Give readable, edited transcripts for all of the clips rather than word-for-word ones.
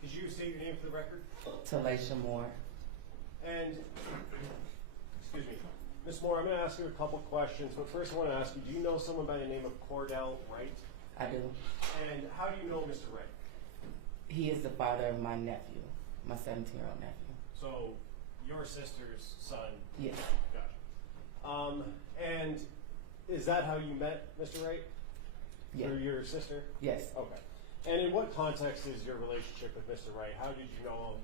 Could you state your name for the record? Talasha Moore. And, excuse me, Ms. Moore, I'm going to ask you a couple questions, but first I want to ask you, do you know someone by the name of Cordell Wright? I do. And how do you know Mr. Wright? He is the father of my nephew, my 17-year-old nephew. So, your sister's son? Yes. Gotcha. And is that how you met Mr. Wright? Yeah. Through your sister? Yes. Okay. And in what context is your relationship with Mr. Wright? How did you know him?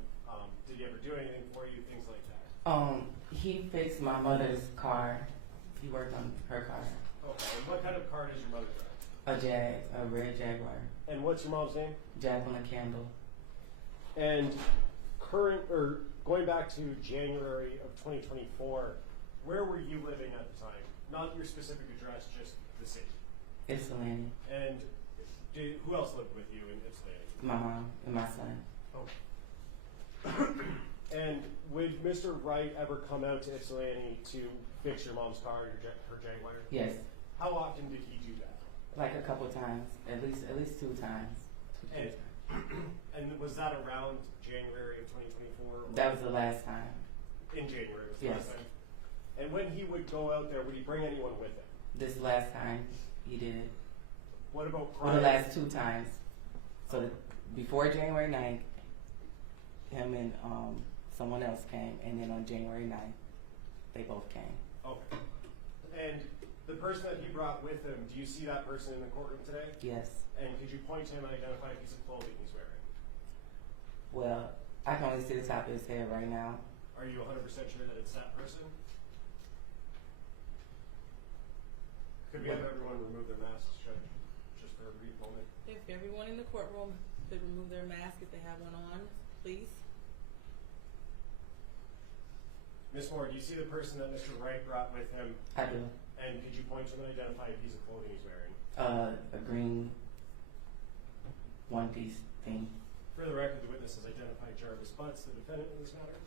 Did he ever do anything for you? Things like that. He fixed my mother's car. He worked on her car. Okay. And what kind of car does your mother drive? A red Jaguar. And what's your mom's name? Jacqueline Campbell. And going back to January of 2024, where were you living at the time? Not your specific address, just the city. Ypsilanti. And who else lived with you in Ypsilanti? My mom and my son. Okay. And would Mr. Wright ever come out to Ypsilanti to fix your mom's car, her Jaguar? Yes. How often did he do that? Like a couple times, at least 2 times. And was that around January of 2024? That was the last time. In January was the Yes. last time? And when he would go out there, would he bring anyone with him? This last time he did. What about Or prior? the last 2 times. So before January 9th, him and someone else came, and then on January 9th, they both came. Okay. And the person that he brought with him, do you see that person in the courtroom today? Yes. And could you point to him and identify a piece of clothing he's wearing? Well, I can only see the top of his head right now. Are you 100% sure that it's that person? Could we have everyone remove their masks, Judge, just for a brief moment? If everyone in the courtroom could remove their mask if they have one on, please. Ms. Moore, do you see the person that Mr. Wright brought with him? I do. And could you point to him and identify a piece of clothing he's wearing? A green one-piece thing. For the record, the witness has identified Jarvis Butts, the defendant in this matter.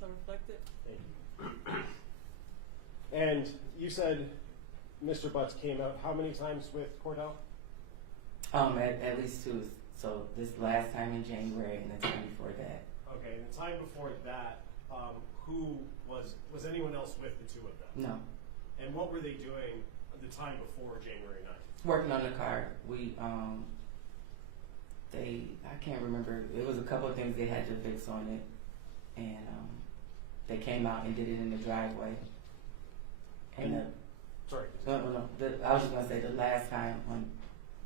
So reflected. Thank you. And you said Mr. Butts came out how many times with Cordell? At least 2. So this last time in January and the time before that. Okay, and the time before that, who was anyone else with the two of them? No. And what were they doing the time before January 9th? Working on the car. I can't remember. It was a couple of things they had to fix on it, and they came out and did it in the driveway. And Sorry. no. I was just gonna say the last time when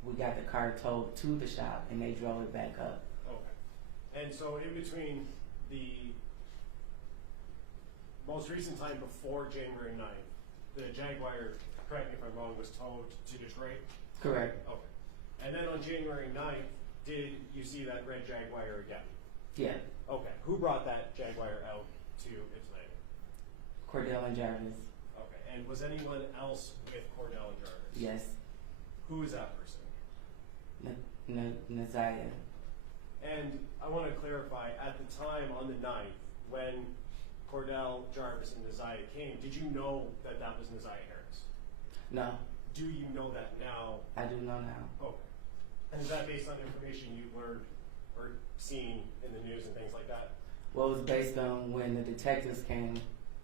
we got the car towed to the shop and they drove it back up. Okay. And so in between the most recent time before January 9th, the Jaguar, correct me if I'm wrong, was towed to Detroit? Correct. Okay. And then on January 9th, did you see that red Jaguar again? Yeah. Okay. Who brought that Jaguar out to Ypsilanti? Cordell and Jarvis. Okay. And was anyone else with Cordell and Jarvis? Yes. Who is that person? Ziyah. And I want to clarify, at the time on the 9th, when Cordell, Jarvis, and Ziyah came, did you know that that was Ziyah Harris? No. Do you know that now? I do know now. Okay. And is that based on information you've learned or seen in the news and things like that? Well, it was based on when the detectives came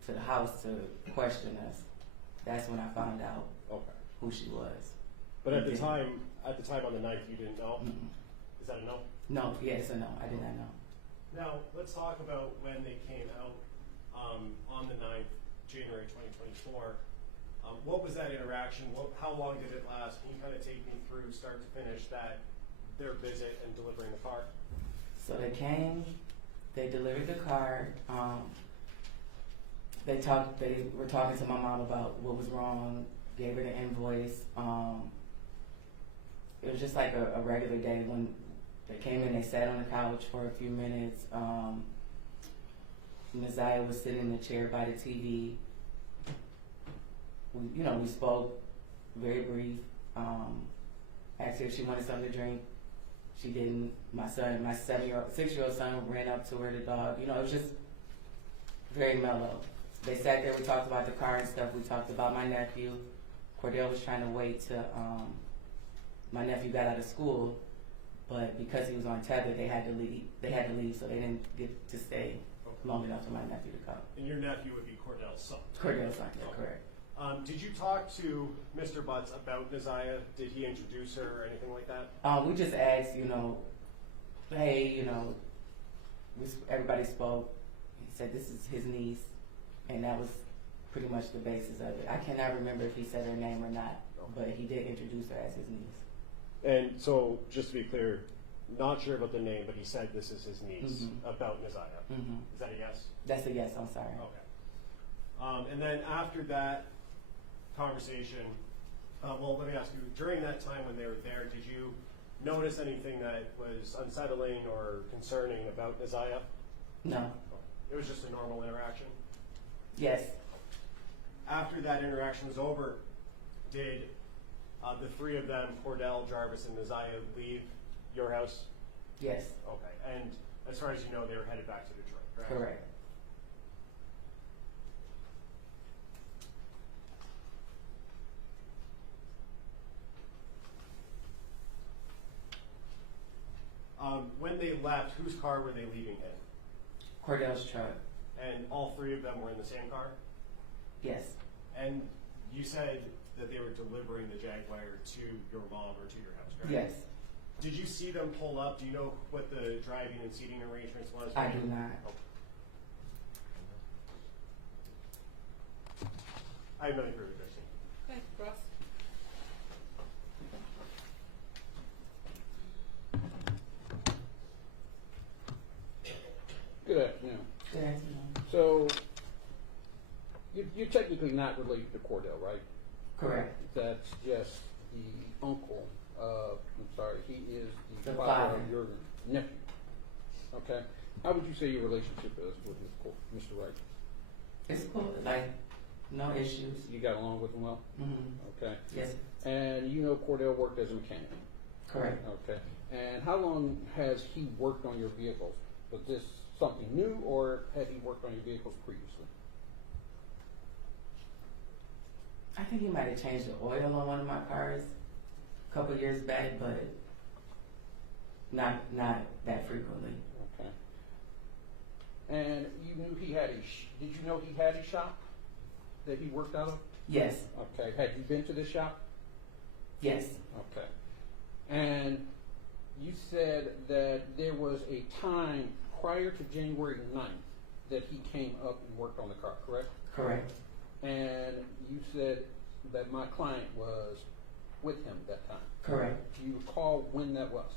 to the house to question us. That's when I found out who she was. But at the time on the 9th, you didn't know? Mm-mm. Is that a no? No, yes or no. I did not know. Now, let's talk about when they came out on the 9th, January 2024. What was that interaction? How long did it last? Can you kind of take me through, start to finish, their visit and delivering the car? So they came, they delivered the car. They were talking to my mom about what was wrong, gave her the invoice. It was just like a regular day. When they came in, they sat on the couch for a few minutes. Ziyah was sitting in the chair by the TV. We spoke, very brief. Asked her if she wanted something to drink. She didn't. My 6-year-old son ran up to her, the dog. It was just very mellow. They sat there, we talked about the car and stuff. We talked about my nephew. Cordell was trying to wait till my nephew got out of school but because he was on tether, they had to leave. So they didn't get to stay long enough for my nephew to come. And your nephew would be Cordell's son. Cordell's son, yeah, Okay. correct. Did you talk to Mr. Butts about Ziyah? Did he introduce her or anything like that? We just asked, hey, everybody spoke. He said this is his niece, and that was pretty much the basis of it. I cannot remember if he said her name or not, but he did introduce her as his niece. And so, just to be clear, not sure about the name, but he said this is his niece about Ziyah. Is that a yes? That's a yes, I'm sorry. Okay. And then after that conversation, well, let me ask you, during that time when they were there, did you notice anything that was unsettling or concerning about Ziyah? No. It was just a normal interaction? Yes. After that interaction was over, did the three of them, Cordell, Jarvis, and Ziyah, leave your house? Yes. Okay. And as far as you know, they were headed back to Detroit, correct? Correct. When they left, whose car were they leaving in? Cordell's truck. And all three of them were in the same car? Yes. And you said that they were delivering the Jaguar to your mom or to your house, correct? Yes. Did you see them pull up? Do you know what the driving and seating arrangements was? I do not. I have nothing further, Christine. Okay, Ross? Good afternoon. Good afternoon. So, you're technically not related to Cordell, right? Correct. That's just the uncle of, I'm sorry, he is the The father father. of your nephew. Okay? How would you say your relationship is with Mr. Wright? It's cool. Like, no issues. You got along with him well? Okay. Yes. And you know Cordell worked as a mechanic? Correct. Okay. And how long has he worked on your vehicles? Was this something new, or had he worked on your vehicles previously? I think he might have changed the oil on one of my cars a couple years back, but not that frequently. Okay. And you knew he had did you know he had a shop that he worked out of? Yes. Okay. Had you been to this shop? Yes. Okay. And you said that there was a time prior to January 9th that he came up and worked on the car, correct? Correct. And you said that my client was with him that time. Correct. Do you recall when that was?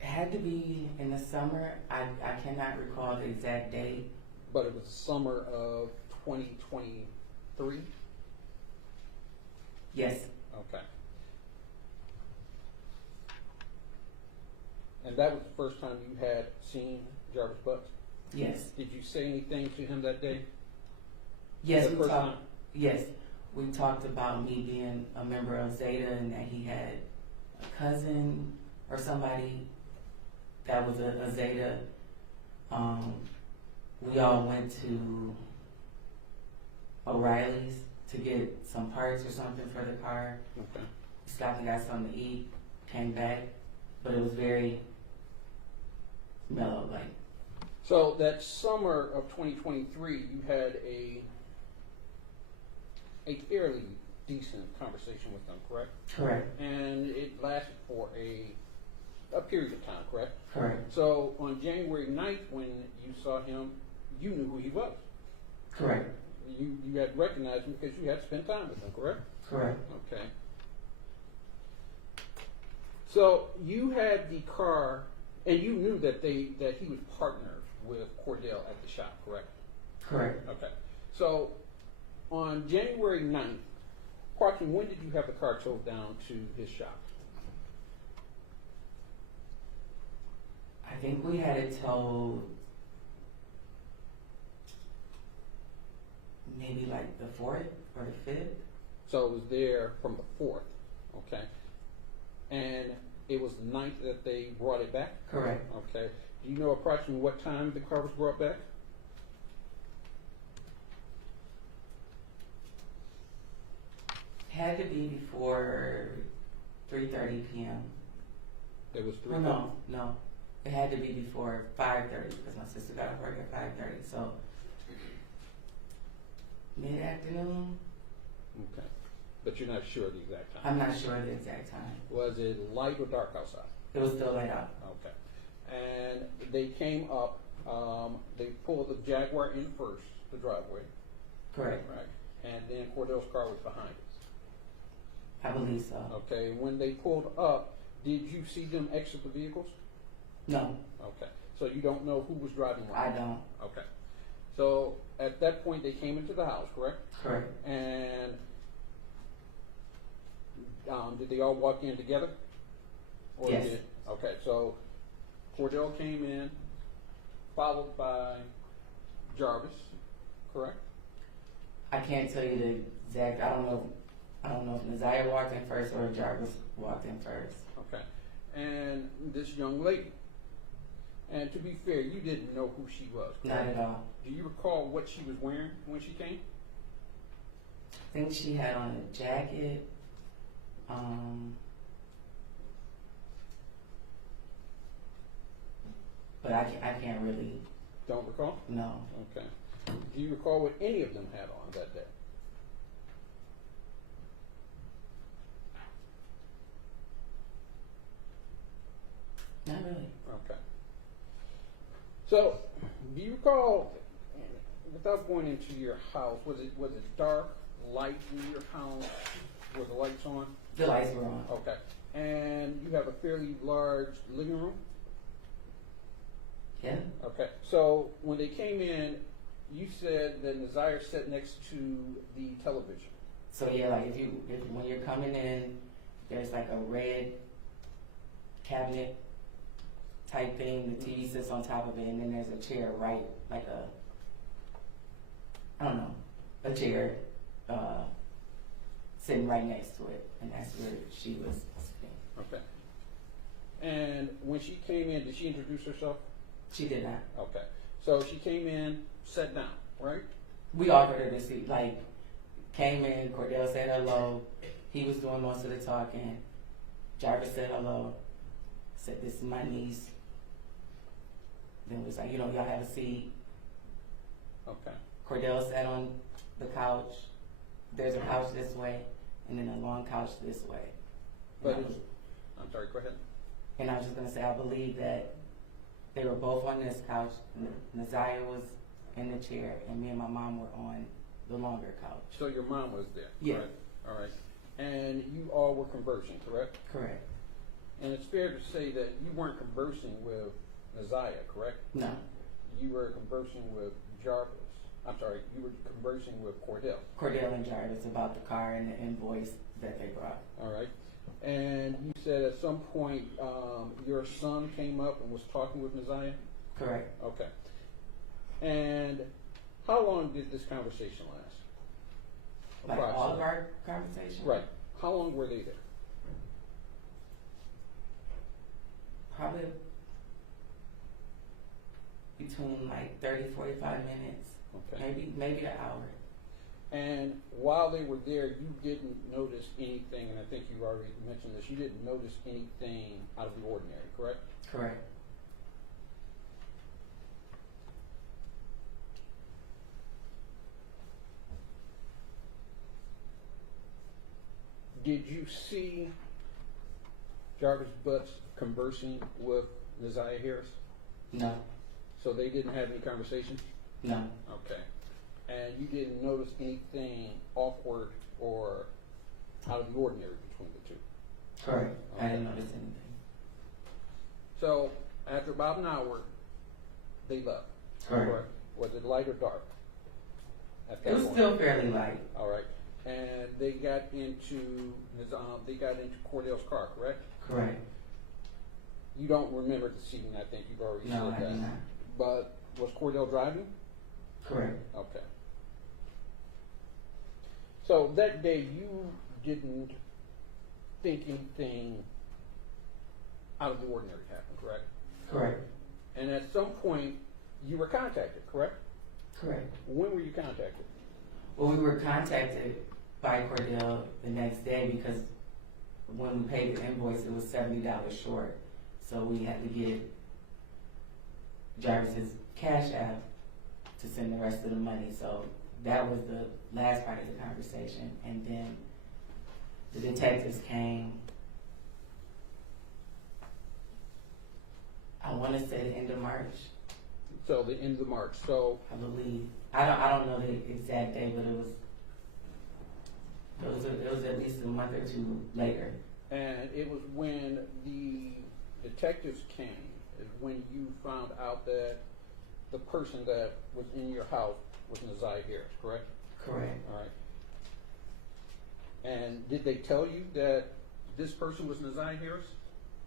It had to be in the summer. I cannot recall the exact date. But it was the summer of 2023? Yes. Okay. And that was the first time you had seen Jarvis Butts? Yes. Did you say anything to him that day? Yes. The We first talked. time? Yes. We talked about me being a member of Zeta and that he had a cousin or somebody that was a Zeta. We all went to O'Reilly's to get some parts or something for the car. Okay. Stopped and got something to eat, came back, but it was very mellow, like. So that summer of 2023, you had a fairly decent conversation with them, correct? Correct. And it lasted for a period of time, correct? Correct. So on January 9th, when you saw him, you knew who he was. Correct. You had recognized him because you had spent time with him, correct? Correct. Okay. So you had the car, and you knew that he was partnered with Cordell at the shop, correct? Correct. Okay. So on January 9th, approximately when did you have the car towed down to his shop? I think we had it towed maybe like the 4th or the 5th. So it was there from the 4th, okay? And it was the 9th that they brought it back? Correct. Okay. Do you know approximately what time the car was brought back? Had to be before 3:30 p.m. It was 3:30? Well, no. It had to be before 5:30 because my sister got off work at 5:30. So mid-afternoon. Okay. But you're not sure the exact time? I'm not sure the exact time. Was it light or dark outside? It was still light out. Okay. And they came up, they pulled the Jaguar in first, the driveway. Correct. Right. And then Cordell's car was behind it. I believe so. Okay. When they pulled up, did you see them exit the vehicles? No, Okay. So you don't know who was driving what? I don't. Okay. So at that point, they came into the house, correct? Correct. And did they all walk in together? Or Yes. Okay, so Cordell came in, followed by Jarvis, correct? I can't tell you the exact. I don't know if Ziyah walked in first or Jarvis walked in first. Okay. And this young lady. And to be fair, you didn't know who she was, correct? Not at all. Do you recall what she was wearing when she came? I think she had on a jacket. But I can't really. Don't recall? No. Okay. Do you recall what any of them had on that day? Not really. Okay. So, do you recall, without going into your house, was it dark, light in your house? Were the lights on? The lights were on. Okay. And you have a fairly large living room? Yeah. Okay. So when they came in, you said that Ziyah sat next to the television. So yeah, like when you're coming in, there's like a red cabinet type thing. The TV sits on top of it, and then there's a chair right, like a chair sitting right next to it, and that's where she was sitting. Okay. And when she came in, did she introduce herself? She did not. Okay. So she came in, sat down, right? We offered her to see, like, came in, Cordell said hello. He was doing most of the talking. Jarvis said hello. Said, this is my niece. Then was like, y'all have a seat. Okay. Cordell sat on the couch. There's a couch this way, and then a long couch this way. But I'm sorry, go ahead. And I was just gonna say, I believe that they were both on this couch. Ziyah was in the chair, and me and my mom were on the longer couch. So your mom was there? Yeah. Correct? All right. And you all were conversing, correct? Correct. And it's fair to say that you weren't conversing with Ziyah, correct? No. You were conversing with Jarvis. I'm sorry, you were conversing with Cordell. Cordell and Jarvis about the car and the invoice that they brought. All right. And you said at some point your son came up and was talking with Ziyah? Correct. Okay. And how long did this conversation last? Like all of our conversation? Right. How long were they there? Probably between like 30, 45 minutes. Okay. Maybe an hour. And while they were there, you didn't notice anything, and I think you already mentioned this, you didn't notice anything out of the ordinary, correct? Correct. Did you see Jarvis Butts conversing with Ziyah Harris? No. So they didn't have any conversation? No. Okay. And you didn't notice anything awkward or out of the ordinary between the two? Correct. Okay. I didn't notice anything. So after about an hour, they left? Correct. Was it light or dark? At that It was point? still fairly light. All right. And they got into Cordell's car, correct? Correct. You don't remember the scene, I think you've already No, said I that. do not. But was Cordell driving? Correct. Okay. So that day you didn't think anything out of the ordinary happened, correct? Correct. And at some point you were contacted, correct? Correct. When were you contacted? Well, we were contacted by Cordell the next day because when we paid the invoice, it was $70 short. So we had to get Jarvis's Cash App to send the rest of the money. So that was the last part of the conversation. And then the detectives came, I want to say the end of March, So the end of March. So I believe. I don't know the exact day, but it was at least a month or two later. and it was when the detectives came, is when you found out that the person that was in your house was Ziyah Harris, correct? Correct. All right. And did they tell you that this person was Ziyah Harris?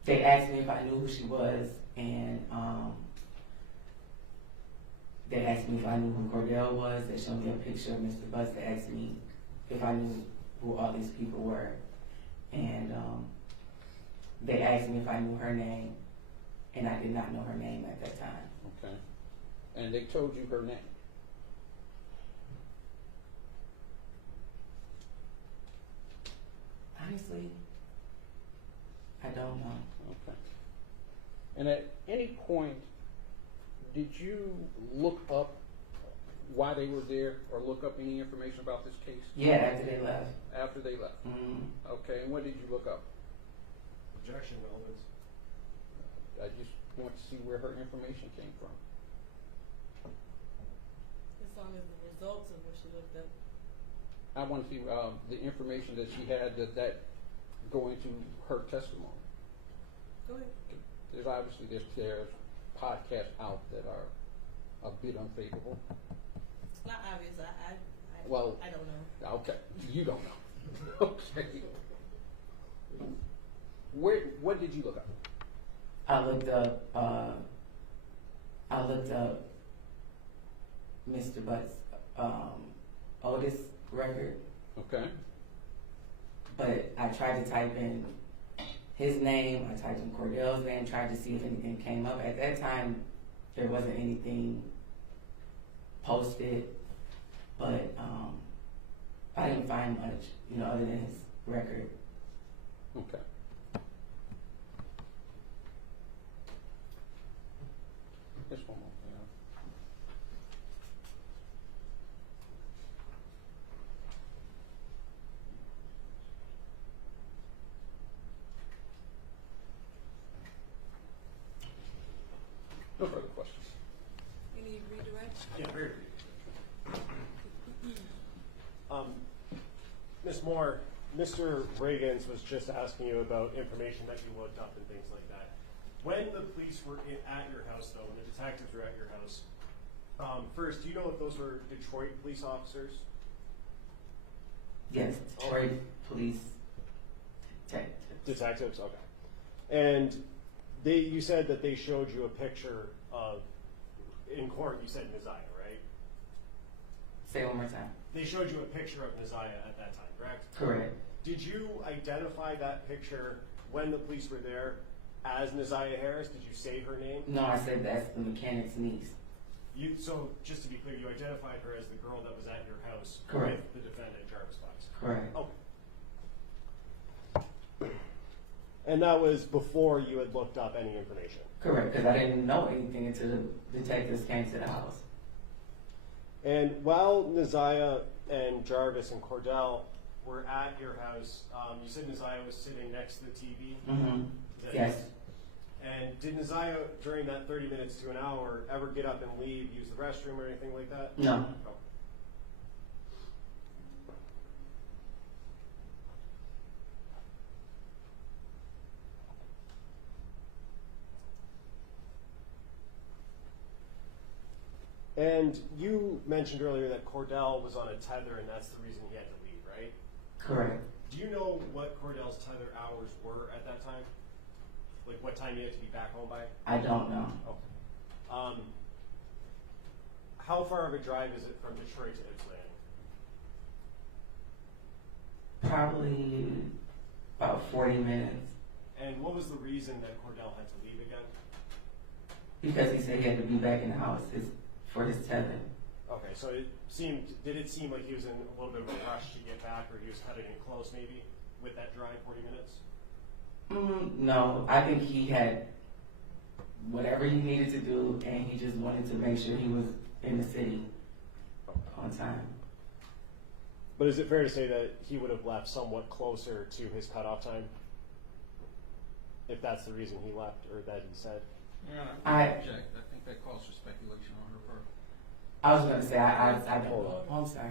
They asked me if I knew who she was, and they asked me if I knew who Cordell was. They showed me a picture of Mr. Butts. They asked me if I knew who all these people were, and they asked me if I knew her name, and I did not know her name at that time. Okay. And they told you her name. Honestly, I don't know. Okay. And at any point, did you look up why they were there or look up any information about this case? Yeah, after they left. After they left. Mm, Okay, and what did you look up? Objection, relevance. I just want to see where her information came from. As long as the results of what she looked up. I want to see the information that she had that go into her testimony. Go ahead. There's obviously there's podcasts out that are a bit unfavorable. It's not obvious. Well- I don't know. Okay, you don't know. Okay. What did you look up? I looked up Mr. Butt's oldest record, Okay. but I tried to type in his name, I typed in Cordell's name, tried to see if anything came up. At that time, there wasn't anything posted, but I didn't find much, other than his record. Okay. Just one more. No further questions. You need redirect? Yeah, very. Ms. Moore, Mr. Reagans was just asking you about information that you looked up and things like that. When the police were at your house, though, when the detectives were at your house, first, do you know if those were Detroit police officers? Yes, Detroit police detective. Detectives, okay. And you said that they showed you a picture of, in court, you said Ziyah, right? Say it one more time. They showed you a picture of Ziyah at that time, correct? Correct. Did you identify that picture when the police were there as Ziyah Harris? Did you say her name? No, I said that's the mechanic's niece. So just to be clear, you identified her as the girl that was at your house Correct. with the defendant, Jarvis Butts. Correct. Okay. And that was before you had looked up any information? Correct, because I didn't know anything until the detectives came to the house. And while Ziyah and Jarvis and Cordell were at your house, you said Ziyah was sitting next to the TV? Mm-hmm. Yes. And did Ziyah, during that 30 minutes to an hour, ever get up and leave, use the restroom or anything like that? No. Oh. And you mentioned earlier that Cordell was on a tether and that's the reason he had to leave, right? Correct. Do you know what Cordell's tether hours were at that time? Like what time he had to be back home by? I don't know. Okay. How far of a drive is it from Detroit to Ypsilanti? Probably about 40 minutes. And what was the reason that Cordell had to leave again? Because he said he had to be back in the house for his tether. Okay, so did it seem like he was in a little bit of a rush to get back, or he was cutting it close maybe with that drive, 40 minutes? No, I think he had whatever he needed to do, and he just wanted to make sure he was in the city on time. But is it fair to say that he would have left somewhat closer to his cutoff time? If that's the reason he left, or that he said? Yeah, I object. I think that calls for speculation on her part. I was gonna say I don't Hold know. on. Oh, I'm sorry.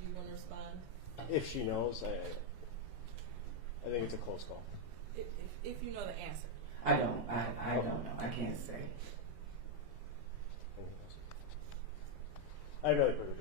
Do you want to respond? If she knows, I think it's a close call. If you know the answer. I don't. I don't know. I can't say. I have another quick